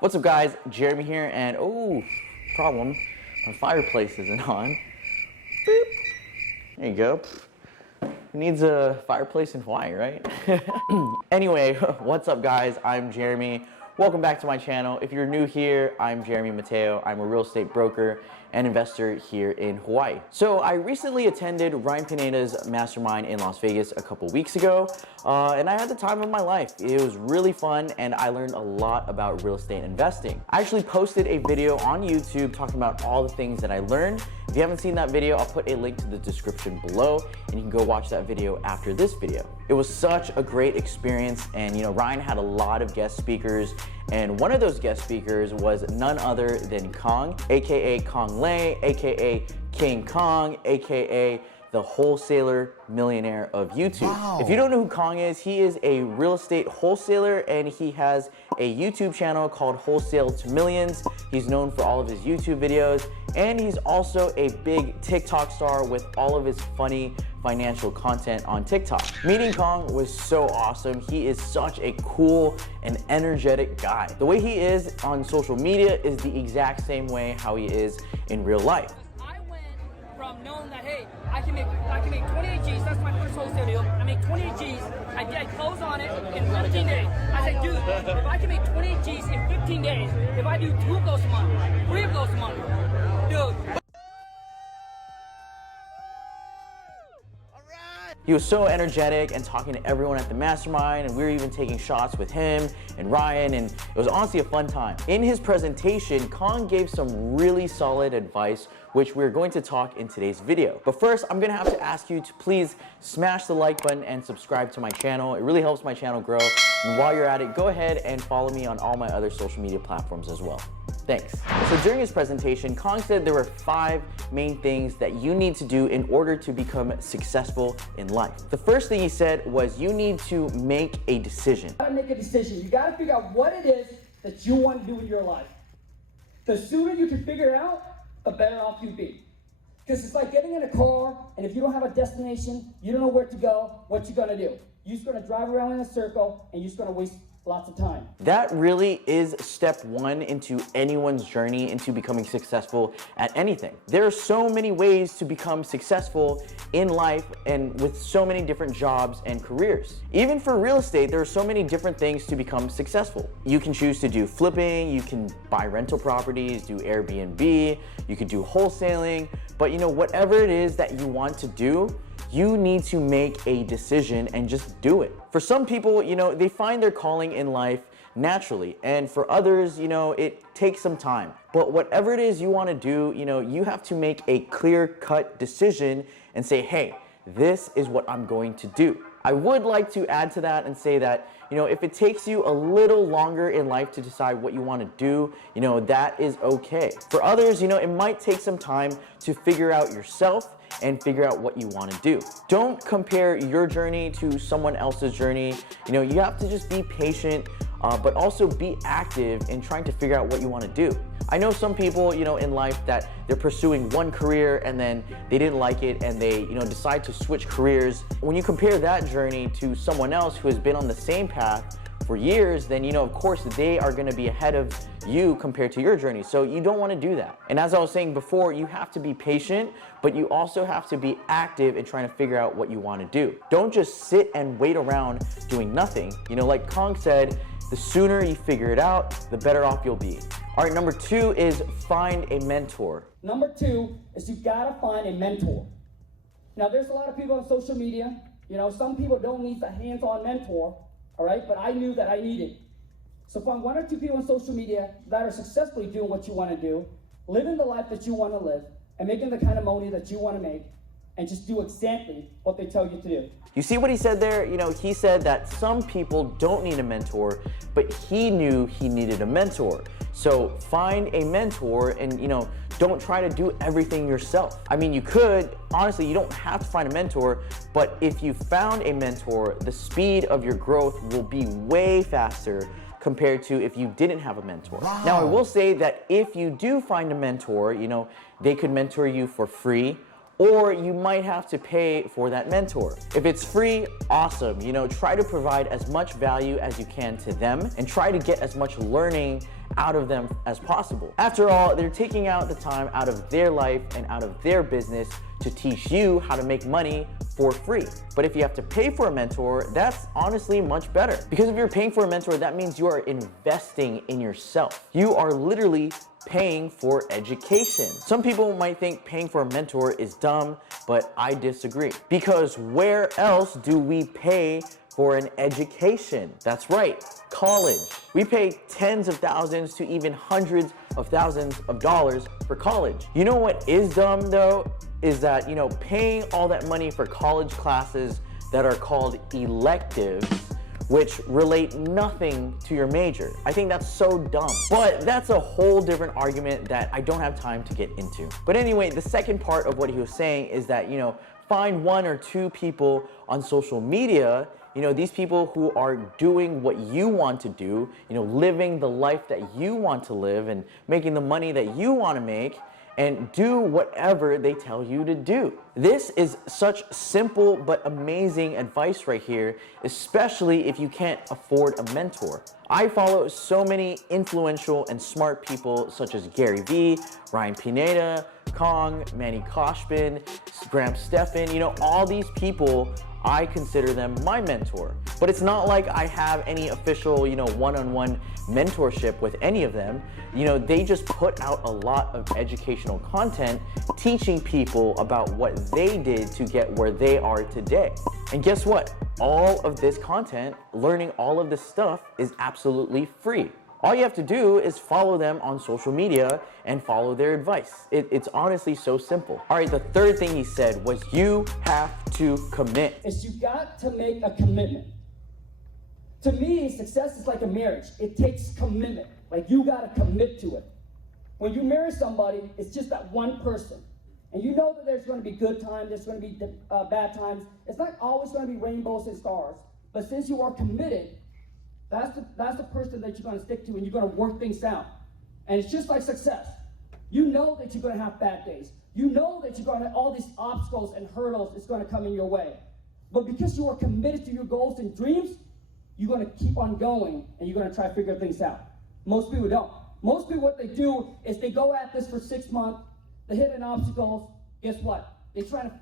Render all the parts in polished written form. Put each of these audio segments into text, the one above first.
What's up guys, Jeremy here, and oh, problem, my fireplace isn't on. Boop. There you go. Who needs a fireplace in Hawaii, right? Anyway, what's up guys, I'm Jeremy. Welcome back to my channel. If you're new here, I'm Jeremy Mateo. I'm a real estate broker and investor here in Hawaii. So I recently attended Ryan Pineda's Mastermind in Las Vegas a couple weeks ago, and I had the time of my life. It was really fun, and I learned a lot about real estate investing. I actually posted a video on YouTube talking about all the things that I learned. If you haven't seen that video, I'll put a link to the description below, and you can go watch that video after this video. It was such a great experience, and Ryan had a lot of guest speakers, and one of those guest speakers was none other than Khang, aka Khang, aka King Khang, aka the wholesaler millionaire of YouTube. Wow. If you don't know who Khang is, he is a real estate wholesaler, and he has a YouTube channel called Wholesale to Millions. He's known for all of his YouTube videos, and he's also a big TikTok star with all of his funny financial content on TikTok. Meeting Khang was so awesome. He is such a cool and energetic guy. The way he is on social media is the exact same way how he is in real life. I went from knowing that, hey, I can make 28 G's, that's my first wholesale deal. I make 28 G's, I close on it in 15 days. I said, dude, if I can make 28 G's in 15 days, if I do 2 of those a month, 3 of those a month, dude. He was so energetic and talking to everyone at the mastermind, and we were even taking shots with him and Ryan, and it was honestly a fun time. In his presentation, Khang gave some really solid advice, which we're going to talk in today's video. But first, I'm gonna have to ask you to please smash the like button and subscribe to my channel. It really helps my channel grow. And while you're at it, go ahead and follow me on all my other social media platforms as well. Thanks. So during his presentation, Khang said there were 5 main things that you need to do in order to become successful in life. The first thing he said was you need to make a decision. You gotta make a decision. You gotta figure out what it is that you want to do in your life. The sooner you can figure it out, the better off you'll be. Because it's like getting in a car, and if you don't have a destination, you don't know where to go, what you gonna do? You're just gonna drive around in a circle, and you're just gonna waste lots of time. That really is step 1 into anyone's journey into becoming successful at anything. There are so many ways to become successful in life and with so many different jobs and careers. Even for real estate, there are so many different things to become successful. You can choose to do flipping, you can buy rental properties, do Airbnb, you could do wholesaling, but whatever it is that you want to do, you need to make a decision and just do it. For some people, they find their calling in life naturally, and for others, it takes some time. But whatever it is you want to do, you have to make a clear-cut decision and say, hey, this is what I'm going to do. I would like to add to that and say that, if it takes you a little longer in life to decide what you want to do, that is okay. For others, it might take some time to figure out yourself and figure out what you want to do. Don't compare your journey to someone else's journey. You have to just be patient, but also be active in trying to figure out what you want to do. I know some people, in life that they're pursuing one career and then they didn't like it and they, decide to switch careers. When you compare that journey to someone else who has been on the same path for years, then, of course, they are going to be ahead of you compared to your journey. So you don't want to do that. And as I was saying before, you have to be patient, but you also have to be active in trying to figure out what you want to do. Don't just sit and wait around doing nothing. Like Khang said, the sooner you figure it out, the better off you'll be. All right, number 2 is find a mentor. Number 2 is you gotta find a mentor. Now, there's a lot of people on social media. Some people don't need the hands-on mentor, all right? But I knew that I needed. So find 1 or 2 people on social media that are successfully doing what you want to do, living the life that you want to live, and making the kind of money that you want to make, and just do exactly what they tell you to do. You see what he said there? He said that some people don't need a mentor, but he knew he needed a mentor. So find a mentor and, don't try to do everything yourself. I mean, you could, honestly, you don't have to find a mentor, but if you found a mentor, the speed of your growth will be way faster compared to if you didn't have a mentor. Wow. Now, I will say that if you do find a mentor, they could mentor you for free, or you might have to pay for that mentor. If it's free, awesome. Try to provide as much value as you can to them and try to get as much learning out of them as possible. After all, they're taking out the time out of their life and out of their business to teach you how to make money for free. But if you have to pay for a mentor, that's honestly much better. Because if you're paying for a mentor, that means you are investing in yourself. You are literally paying for education. Some people might think paying for a mentor is dumb, but I disagree. Because where else do we pay for an education? That's right, college. We pay tens of thousands to even hundreds of thousands of dollars for college. You know what is dumb though? Is that, paying all that money for college classes that are called electives, which relate nothing to your major. I think that's so dumb. But that's a whole different argument that I don't have time to get into. But anyway, the second part of what he was saying is that, find one or two people on social media, these people who are doing what you want to do, living the life that you want to live and making the money that you want to make, and do whatever they tell you to do. This is such simple but amazing advice right here, especially if you can't afford a mentor. I follow so many influential and smart people such as Gary Vee, Ryan Pineda, Khang, Manny Koshbin, Graham Stephan, all these people, I consider them my mentor. But it's not like I have any official, one-on-one mentorship with any of them. They just put out a lot of educational content teaching people about what they did to get where they are today. And guess what? All of this content, learning all of this stuff is absolutely free. All you have to do is follow them on social media and follow their advice. It's honestly so simple. All right, the third thing he said was you have to commit. You got to make a commitment. To me, success is like a marriage. It takes commitment. Like you got to commit to it. When you marry somebody, it's just that one person. And you know that there's going to be good times, there's going to be bad times. It's not always going to be rainbows and stars. But since you are committed, that's the person that you're going to stick to, and you're going to work things out. And it's just like success. You know that you're going to have bad days. You know that you're going to have all these obstacles and hurdles is going to come in your way. But because you are committed to your goals and dreams, you're going to keep on going, and you're going to try to figure things out. Most people don't. Most people, what they do is they go at this for 6 months, they hit an obstacle, guess what?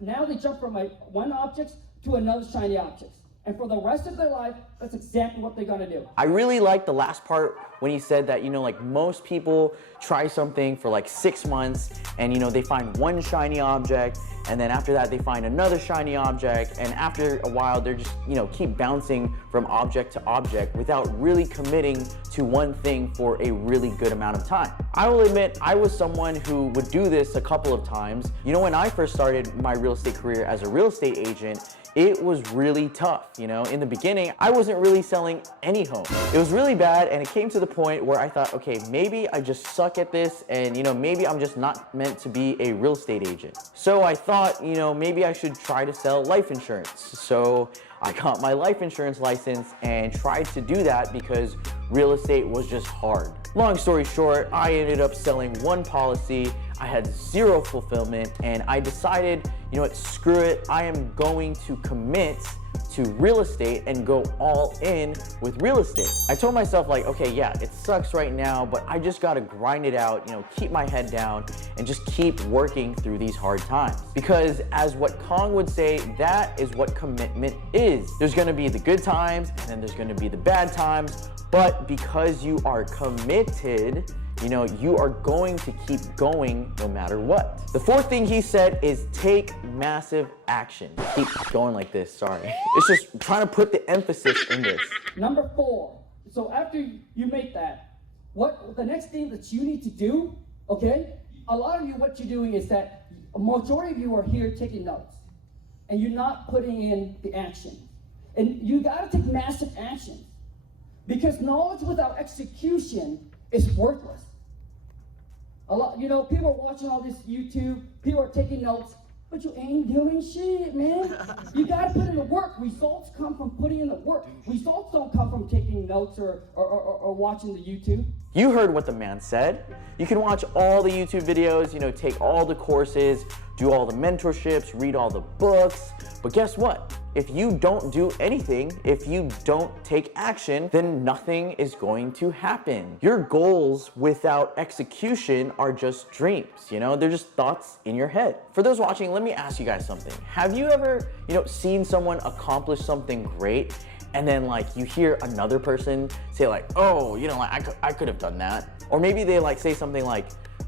Now they jump from one object to another shiny object. And for the rest of their life, that's exactly what they're gonna do. I really like the last part when he said that, most people try something for 6 months and, they find one shiny object, and then after that they find another shiny object, and after a while they're just, keep bouncing from object to object without really committing to one thing for a really good amount of time. I will admit, I was someone who would do this a couple of times. When I first started my real estate career as a real estate agent, it was really tough. In the beginning, I wasn't really selling any homes. It was really bad, and it came to the point where I thought, okay, maybe I just suck at this, and maybe I'm just not meant to be a real estate agent. So I thought, maybe I should try to sell life insurance. So I got my life insurance license and tried to do that because real estate was just hard. Long story short, I ended up selling one policy. I had zero fulfillment, and I decided, screw it, I am going to commit to real estate and go all in with real estate. I told myself okay, yeah, it sucks right now, but I just gotta grind it out, keep my head down and just keep working through these hard times. Because as what Khang would say, that is what commitment is. There's gonna be the good times and then there's gonna be the bad times, but because you are committed, you are going to keep going no matter what. The fourth thing he said is take massive action. Keep going like this, sorry. It's just trying to put the emphasis in this. Number 4, so after you make that, what the next thing that you need to do, okay? A lot of you, what you're doing is that a majority of you are here taking notes, and you're not putting in the action. And you gotta take massive action, because knowledge without execution is worthless. People are watching all this YouTube, people are taking notes, but you ain't doing shit, man. You gotta put in the work. Results come from putting in the work. Results don't come from taking notes or watching the YouTube. You heard what the man said. You can watch all the YouTube videos, take all the courses, do all the mentorships, read all the books, but guess what? if you don't do anything, if you don't take action, then nothing is going to happen. Your goals without execution are just dreams, you know? They're just thoughts in your head. For those watching, let me ask you guys something. Have you ever, seen someone accomplish something great and then like you hear another person say like, oh, I could have done that. Or maybe they like say something like,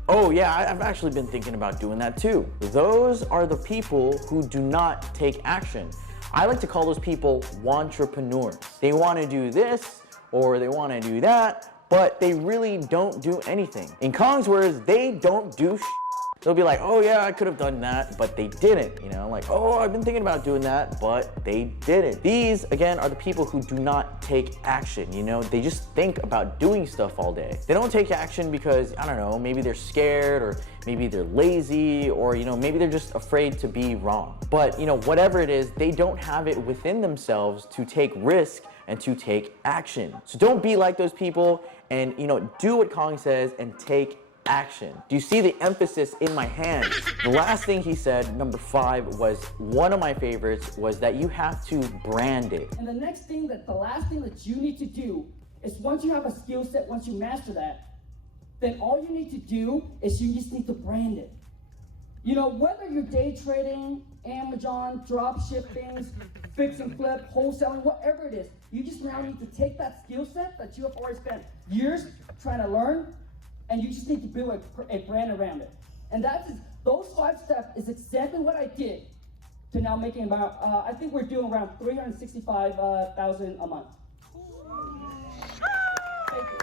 oh yeah, I've actually been thinking about doing that too. Those are the people who do not take action. I like to call those people wantrepreneurs. They want to do this or they want to do that, but they really don't do anything. In Khang's words, they don't do They'll be like, oh yeah, I could have done that, but they didn't, like, oh, I've been thinking about doing that, but they didn't. These, again, are the people who do not take action, They just think about doing stuff all day. They don't take action because, I don't know, maybe they're scared or maybe they're lazy or, maybe they're just afraid to be wrong. But, whatever it is, they don't have it within themselves to take risk and to take action. So don't be like those people and, do what Khang says and take action. Do you see the emphasis in my hand? The last thing he said, number 5, was one of my favorites, was that you have to brand it. And the last thing that you need to do is once you have a skill set, once you master that, then all you need to do is you just need to brand it. Whether you're day trading, Amazon, drop shipping, fix and flip, wholesaling, whatever it is, you just now need to take that skill set that you have already spent years trying to learn, and you just need to build a brand around it. And those 5 steps is exactly what I did to now making about, I think we're doing around $365,000 a month. Thank you.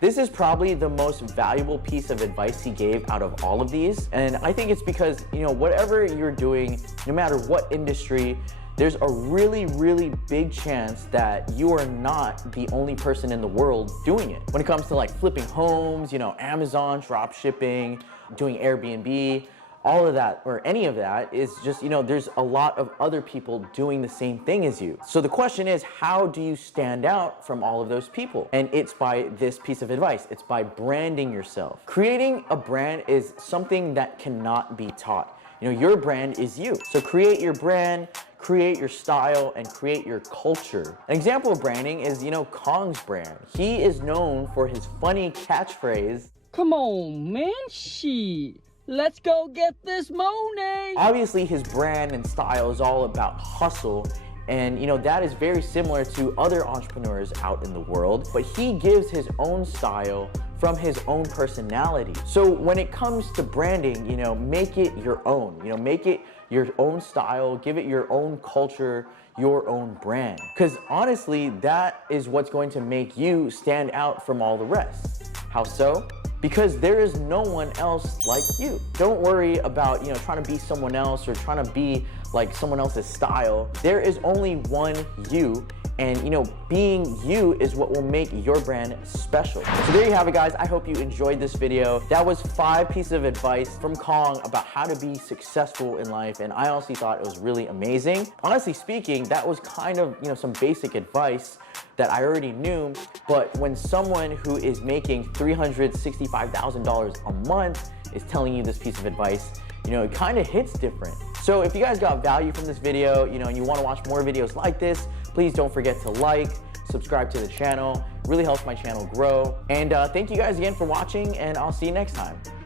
This is probably the most valuable piece of advice he gave out of all of these. And I think it's because, whatever you're doing, no matter what industry, there's a really, really big chance that you are not the only person in the world doing it. When it comes to like flipping homes, Amazon, drop shipping, doing Airbnb, all of that, or any of that is just, there's a lot of other people doing the same thing as you. So the question is, how do you stand out from all of those people? And it's by this piece of advice. It's by branding yourself. Creating a brand is something that cannot be taught. Your brand is you. So create your brand, create your style, and create your culture. An example of branding is, Khang's brand. He is known for his funny catchphrase, Come on, man, shit. Let's go get this money. Obviously, his brand and style is all about hustle. And that is very similar to other entrepreneurs out in the world, but he gives his own style from his own personality. So when it comes to branding, make it your own, make it your own style, give it your own culture, your own brand. Because honestly, that is what's going to make you stand out from all the rest. How so? Because there is no one else like you. Don't worry about, trying to be someone else or trying to be like someone else's style. There is only one you, and being you is what will make your brand special. So there you have it, guys. I hope you enjoyed this video. That was 5 pieces of advice from Khang about how to be successful in life, and I honestly thought it was really amazing. Honestly speaking, that was kind of, some basic advice that I already knew, but when someone who is making $365,000 a month is telling you this piece of advice, it kind of hits different. So if you guys got value from this video, and you want to watch more videos like this, please don't forget to like, subscribe to the channel. It really helps my channel grow. And thank you guys again for watching, and I'll see you next time.